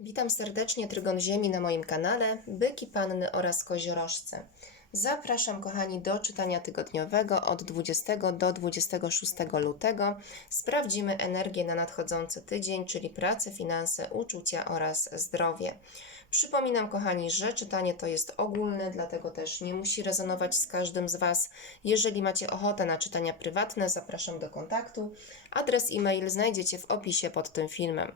Witam serdecznie Trygon Ziemi na moim kanale Byki Panny oraz Koziorożce. Zapraszam kochani do czytania tygodniowego od 20 do 26 lutego. Sprawdzimy energię na nadchodzący tydzień, czyli pracę, finanse, uczucia oraz zdrowie. Przypominam kochani, że czytanie to jest ogólne, dlatego też nie musi rezonować z każdym z Was. Jeżeli macie ochotę na czytania prywatne, zapraszam do kontaktu. Adres e-mail znajdziecie w opisie pod tym filmem.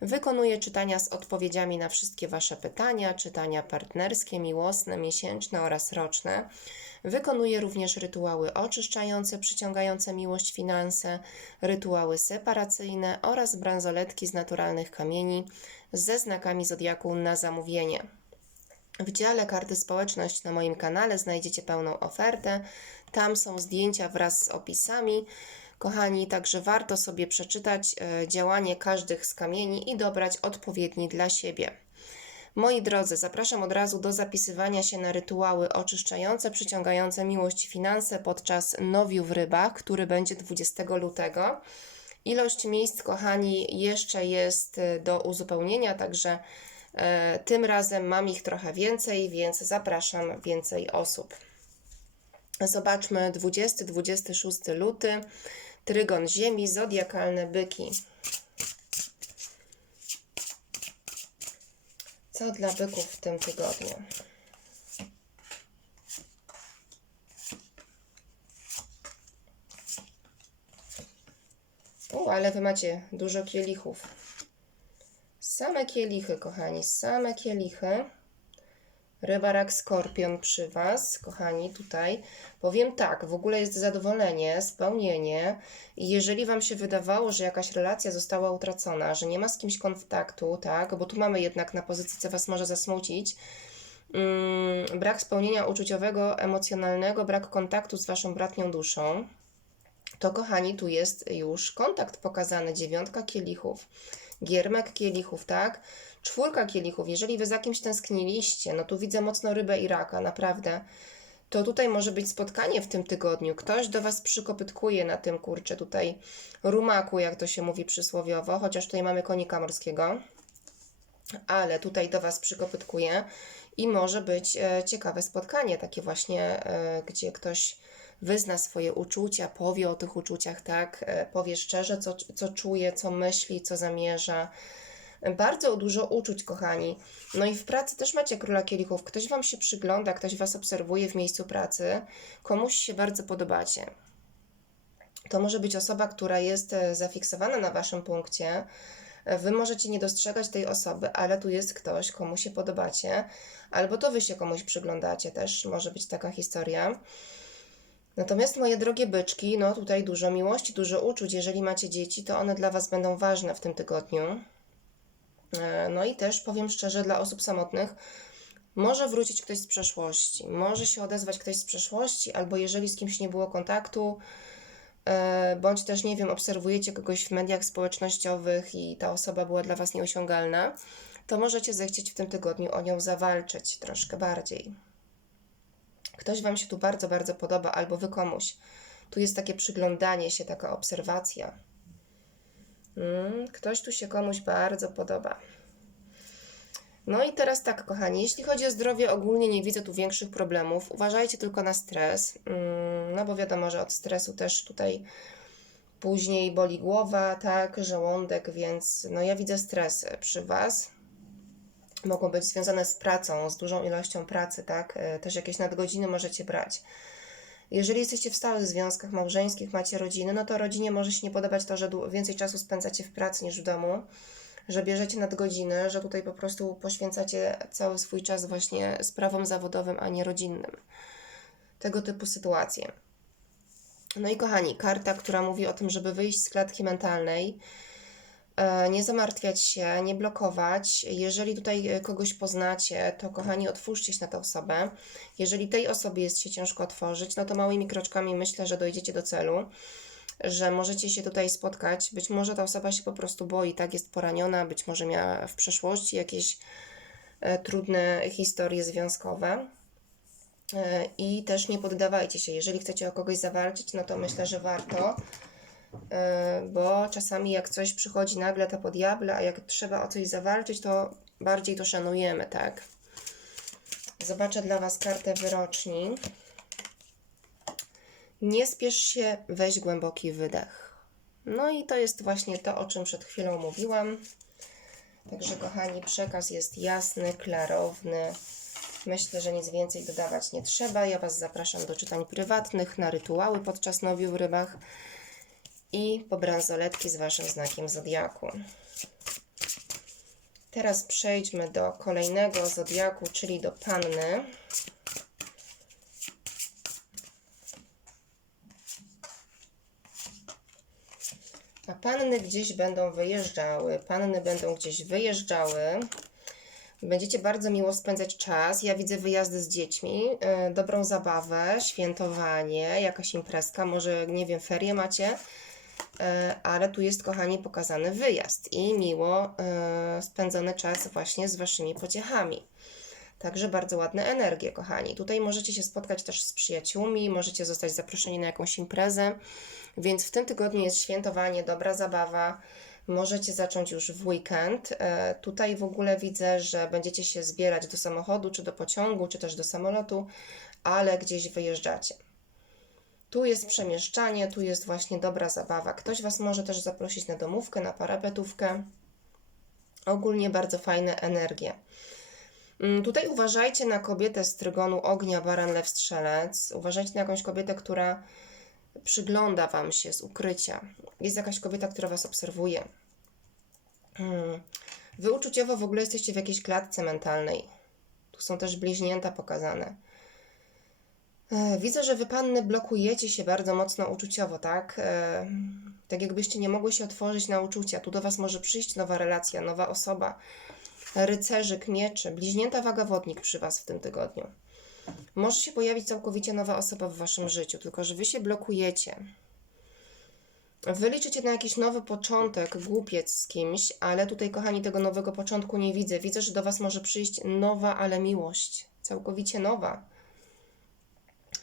Wykonuję czytania z odpowiedziami na wszystkie Wasze pytania, czytania partnerskie, miłosne, miesięczne oraz roczne. Wykonuję również rytuały oczyszczające, przyciągające miłość, finanse, rytuały separacyjne oraz bransoletki z naturalnych kamieni ze znakami zodiaku na zamówienie. W dziale karty społeczność na moim kanale znajdziecie pełną ofertę. Tam są zdjęcia wraz z opisami. Kochani, także warto sobie przeczytać e, działanie każdych z kamieni i dobrać odpowiedni dla siebie. Moi drodzy, zapraszam od razu do zapisywania się na rytuały oczyszczające, przyciągające miłość i finanse podczas nowiu w rybach, który będzie 20 lutego. Ilość miejsc, kochani, jeszcze jest e, do uzupełnienia, także e, tym razem mam ich trochę więcej, więc zapraszam więcej osób. Zobaczmy 20-26 luty. Trygon Ziemi, zodiakalne byki. Co dla byków w tym tygodniu? Ale wy macie dużo kielichów. Same kielichy, kochani, same kielichy. Rybarak Skorpion przy Was, kochani, tutaj. Powiem tak, w ogóle jest zadowolenie, spełnienie. I jeżeli Wam się wydawało, że jakaś relacja została utracona, że nie ma z kimś kontaktu, tak, bo tu mamy jednak na pozycji, co Was może zasmucić, mm, brak spełnienia uczuciowego, emocjonalnego, brak kontaktu z Waszą bratnią duszą, to kochani, tu jest już kontakt pokazany, dziewiątka kielichów, giermek kielichów, tak? Czwórka kielichów, jeżeli wy za kimś tęskniliście, no tu widzę mocno rybę i raka, naprawdę, to tutaj może być spotkanie w tym tygodniu. Ktoś do was przykopytkuje na tym, kurczę, tutaj rumaku, jak to się mówi przysłowiowo, chociaż tutaj mamy konika morskiego, ale tutaj do was przykopytkuje i może być e, ciekawe spotkanie, takie właśnie, e, gdzie ktoś wyzna swoje uczucia, powie o tych uczuciach, tak, e, powie szczerze, co, co czuje, co myśli, co zamierza. Bardzo dużo uczuć, kochani. No i w pracy też macie króla kielichów. Ktoś wam się przygląda, ktoś was obserwuje w miejscu pracy, komuś się bardzo podobacie. To może być osoba, która jest e, zafiksowana na waszym punkcie. E, Wy możecie nie dostrzegać tej osoby, ale tu jest ktoś, komu się podobacie, albo to wy się komuś przyglądacie też, może być taka historia. Natomiast moje drogie byczki, no tutaj dużo miłości, dużo uczuć. Jeżeli macie dzieci, to one dla Was będą ważne w tym tygodniu. E, No i też powiem szczerze, dla osób samotnych może wrócić ktoś z przeszłości, może się odezwać ktoś z przeszłości, albo jeżeli z kimś nie było kontaktu, e, bądź też, nie wiem, obserwujecie kogoś w mediach społecznościowych i ta osoba była dla Was nieosiągalna, to możecie zechcieć w tym tygodniu o nią zawalczyć troszkę bardziej. Ktoś Wam się tu bardzo, bardzo podoba, albo Wy komuś. Tu jest takie przyglądanie się, taka obserwacja. Mm, ktoś tu się komuś bardzo podoba. No i teraz tak, kochani, jeśli chodzi o zdrowie, ogólnie nie widzę tu większych problemów. Uważajcie tylko na stres, mm, no bo wiadomo, że od stresu też tutaj później boli głowa, tak, żołądek, więc no ja widzę stres przy Was. Mogą być związane z pracą, z dużą ilością pracy, tak, e, też jakieś nadgodziny możecie brać. Jeżeli jesteście w stałych związkach małżeńskich, macie rodziny, no to rodzinie może się nie podobać to, że więcej czasu spędzacie w pracy niż w domu, że bierzecie nadgodziny, że tutaj po prostu poświęcacie cały swój czas właśnie sprawom zawodowym, a nie rodzinnym. Tego typu sytuacje. No i kochani, karta, która mówi o tym, żeby wyjść z klatki mentalnej, nie zamartwiać się, nie blokować. Jeżeli tutaj e, kogoś poznacie, to kochani, otwórzcie się na tę osobę. Jeżeli tej osobie jest się ciężko otworzyć, no to małymi kroczkami myślę, że dojdziecie do celu, że możecie się tutaj spotkać. Być może ta osoba się po prostu boi, tak jest poraniona, być może miała w przeszłości jakieś e, trudne historie związkowe. E, I też nie poddawajcie się. Jeżeli chcecie o kogoś zawalczyć, no to myślę, że warto e, bo czasami jak coś przychodzi nagle, to po diable, a jak trzeba o coś zawalczyć, to bardziej to szanujemy, tak? Zobaczę dla Was kartę wyroczni. Nie spiesz się, weź głęboki wydech. No i to jest właśnie to, o czym przed chwilą mówiłam. Także, kochani, przekaz jest jasny, klarowny. Myślę, że nic więcej dodawać nie trzeba. Ja Was zapraszam do czytań prywatnych, na rytuały podczas nowiu w rybach i po bransoletki z Waszym znakiem zodiaku. Teraz przejdźmy do kolejnego zodiaku, czyli do panny. A panny gdzieś będą wyjeżdżały. Panny będą gdzieś wyjeżdżały. Będziecie bardzo miło spędzać czas. Ja widzę wyjazdy z dziećmi, yy, dobrą zabawę, świętowanie, jakaś imprezka, może nie wiem, ferie macie, ale tu jest, kochani, pokazany wyjazd i miło yy, spędzony czas właśnie z waszymi pociechami. Także bardzo ładne energie, kochani. Tutaj możecie się spotkać też z przyjaciółmi, możecie zostać zaproszeni na jakąś imprezę, więc w tym tygodniu jest świętowanie, dobra zabawa. Możecie zacząć już w weekend. E, tutaj w ogóle widzę, że będziecie się zbierać do samochodu, czy do pociągu, czy też do samolotu, ale gdzieś wyjeżdżacie. Tu jest przemieszczanie, tu jest właśnie dobra zabawa. Ktoś Was może też zaprosić na domówkę, na parapetówkę. Ogólnie bardzo fajne energie. Mm, Tutaj uważajcie na kobietę z trygonu ognia, baran, lew, strzelec. Uważajcie na jakąś kobietę, która przygląda Wam się z ukrycia. Jest jakaś kobieta, która Was obserwuje. Hmm. Wy uczuciowo w ogóle jesteście w jakiejś klatce mentalnej. Tu są też bliźnięta pokazane. E, Widzę, że wy panny blokujecie się bardzo mocno uczuciowo, tak? E, Tak jakbyście nie mogły się otworzyć na uczucia. Tu do Was może przyjść nowa relacja, nowa osoba. Rycerzyk, mieczy, bliźnięta wagawodnik przy Was w tym tygodniu. Może się pojawić całkowicie nowa osoba w Waszym życiu, tylko że Wy się blokujecie. Wy liczycie na jakiś nowy początek, głupiec z kimś, ale tutaj, kochani, tego nowego początku nie widzę. Widzę, że do Was może przyjść nowa, ale miłość. Całkowicie nowa.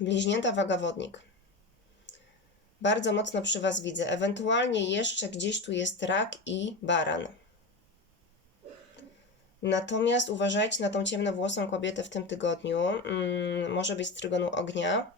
Bliźnięta wagawodnik. Bardzo mocno przy Was widzę. Ewentualnie jeszcze gdzieś tu jest rak i baran. Natomiast uważajcie na tą ciemnowłosą kobietę w tym tygodniu. Mm, może być z trygonu ognia.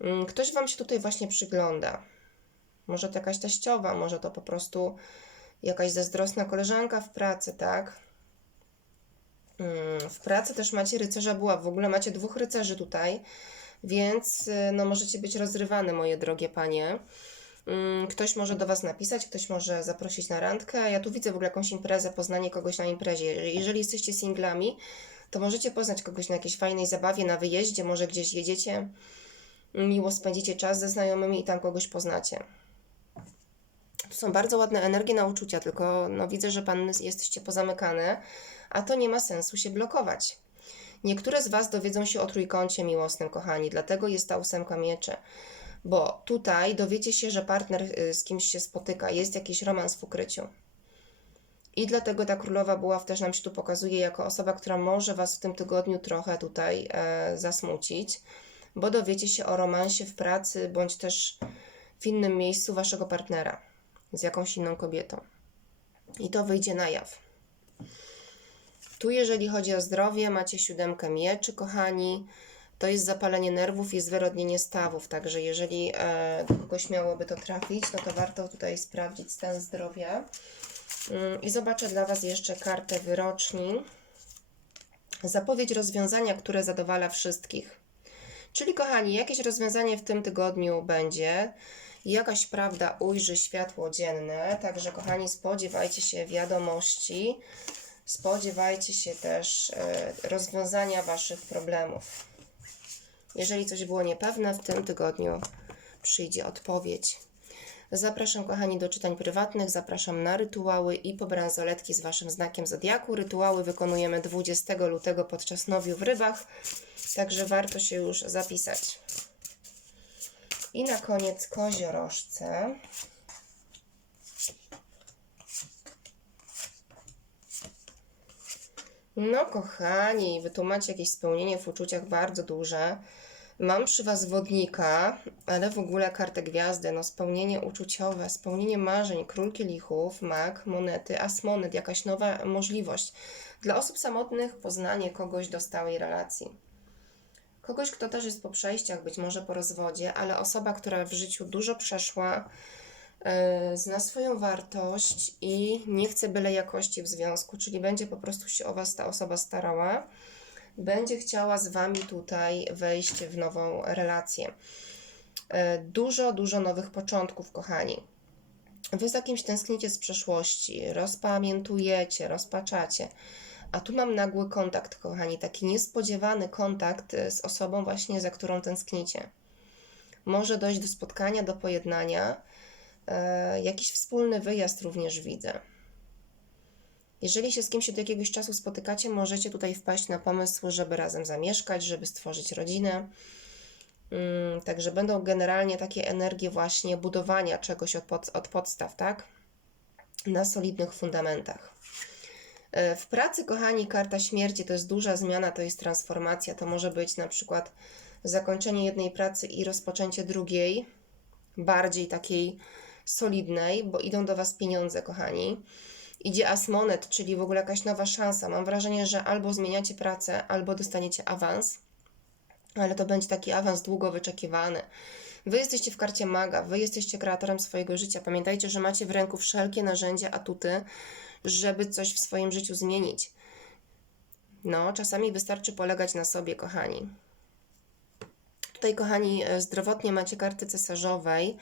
Mm, ktoś Wam się tutaj właśnie przygląda. Może to jakaś teściowa, może to po prostu jakaś zazdrosna koleżanka w pracy, tak? Mm, W pracy też macie rycerza buław. W ogóle macie dwóch rycerzy tutaj, więc y, no, możecie być rozrywane, moje drogie panie. Mm, Ktoś może do Was napisać, ktoś może zaprosić na randkę. Ja tu widzę w ogóle jakąś imprezę, poznanie kogoś na imprezie. Jeżeli- jesteście singlami, to możecie poznać kogoś na jakiejś fajnej zabawie, na wyjeździe, może gdzieś jedziecie, miło spędzicie czas ze znajomymi i tam kogoś poznacie. To są bardzo ładne energie na uczucia, tylko no, widzę, że panny jesteście pozamykane, a to nie ma sensu się blokować. Niektóre z Was dowiedzą się o trójkącie miłosnym, kochani, dlatego jest ta ósemka mieczy. Bo tutaj dowiecie się, że partner y, z kimś się spotyka, jest jakiś romans w ukryciu. I dlatego ta królowa buław też nam się tu pokazuje jako osoba, która może Was w tym tygodniu trochę tutaj e, zasmucić, bo dowiecie się o romansie w pracy bądź też w innym miejscu Waszego partnera z jakąś inną kobietą. I to wyjdzie na jaw. Tu, jeżeli chodzi o zdrowie, macie siódemkę mieczy, kochani. To jest zapalenie nerwów, jest wyrodnienie stawów. Także jeżeli e, kogoś miałoby to trafić, no to warto tutaj sprawdzić stan zdrowia. Mm, I zobaczę dla Was jeszcze kartę wyroczni. Zapowiedź rozwiązania, które zadowala wszystkich. Czyli, kochani, jakieś rozwiązanie w tym tygodniu będzie. Jakaś prawda ujrzy światło dzienne. Także, kochani, spodziewajcie się wiadomości. Spodziewajcie się też e, rozwiązania Waszych problemów. Jeżeli coś było niepewne, w tym tygodniu przyjdzie odpowiedź. Zapraszam, kochani, do czytań prywatnych, zapraszam na rytuały i po bransoletki z Waszym znakiem zodiaku. Rytuały wykonujemy 20 lutego podczas nowiu w rybach, także warto się już zapisać. I na koniec koziorożce. No, kochani, wy tu macie jakieś spełnienie w uczuciach bardzo duże. Mam przy Was wodnika, ale w ogóle kartę gwiazdy, no spełnienie uczuciowe, spełnienie marzeń, król kielichów, mag, monety, as monet, jakaś nowa możliwość. Dla osób samotnych poznanie kogoś do stałej relacji. Kogoś, kto też jest po przejściach, być może po rozwodzie, ale osoba, która w życiu dużo przeszła, zna swoją wartość i nie chce byle jakości w związku, czyli będzie po prostu się o Was ta osoba starała, będzie chciała z Wami tutaj wejść w nową relację. E, Dużo, dużo nowych początków, kochani. Wy za kimś tęsknicie z przeszłości, rozpamiętujecie, rozpaczacie. A tu mam nagły kontakt, kochani, taki niespodziewany kontakt e, z osobą właśnie, za którą tęsknicie. Może dojść do spotkania, do pojednania. E, jakiś wspólny wyjazd również widzę. Jeżeli się z kimś od jakiegoś czasu spotykacie, możecie tutaj wpaść na pomysł, żeby razem zamieszkać, żeby stworzyć rodzinę. Mm, Także będą generalnie takie energie właśnie budowania czegoś od, pod, od podstaw, tak? Na solidnych fundamentach. E, W pracy, kochani, karta śmierci to jest duża zmiana, to jest transformacja. To może być na przykład zakończenie jednej pracy i rozpoczęcie drugiej, bardziej takiej solidnej, bo idą do Was pieniądze, kochani. Idzie asmonet, czyli w ogóle jakaś nowa szansa. Mam wrażenie, że albo zmieniacie pracę, albo dostaniecie awans, ale to będzie taki awans długo wyczekiwany. Wy jesteście w karcie maga, wy jesteście kreatorem swojego życia. Pamiętajcie, że macie w ręku wszelkie narzędzia, atuty, żeby coś w swoim życiu zmienić. No, czasami wystarczy polegać na sobie, kochani. Tutaj, kochani, e, zdrowotnie macie karty cesarzowej,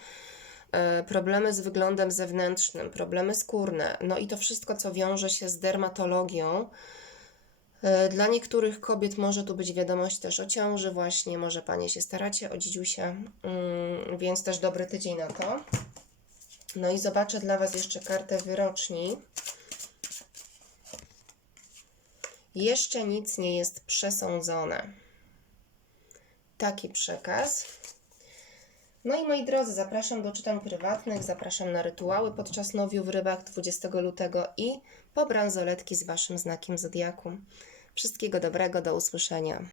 problemy z wyglądem zewnętrznym, problemy skórne, no i to wszystko, co wiąże się z dermatologią. E, Dla niektórych kobiet może tu być wiadomość też o ciąży, właśnie, może panie się staracie o dzidziusia, mm, więc też dobry tydzień na to. No i zobaczę dla Was jeszcze kartę wyroczni. Jeszcze nic nie jest przesądzone. Taki przekaz. No i moi drodzy, zapraszam do czytań prywatnych, zapraszam na rytuały podczas nowiu w rybach 20 lutego i po bransoletki z Waszym znakiem zodiaku. Wszystkiego dobrego, do usłyszenia.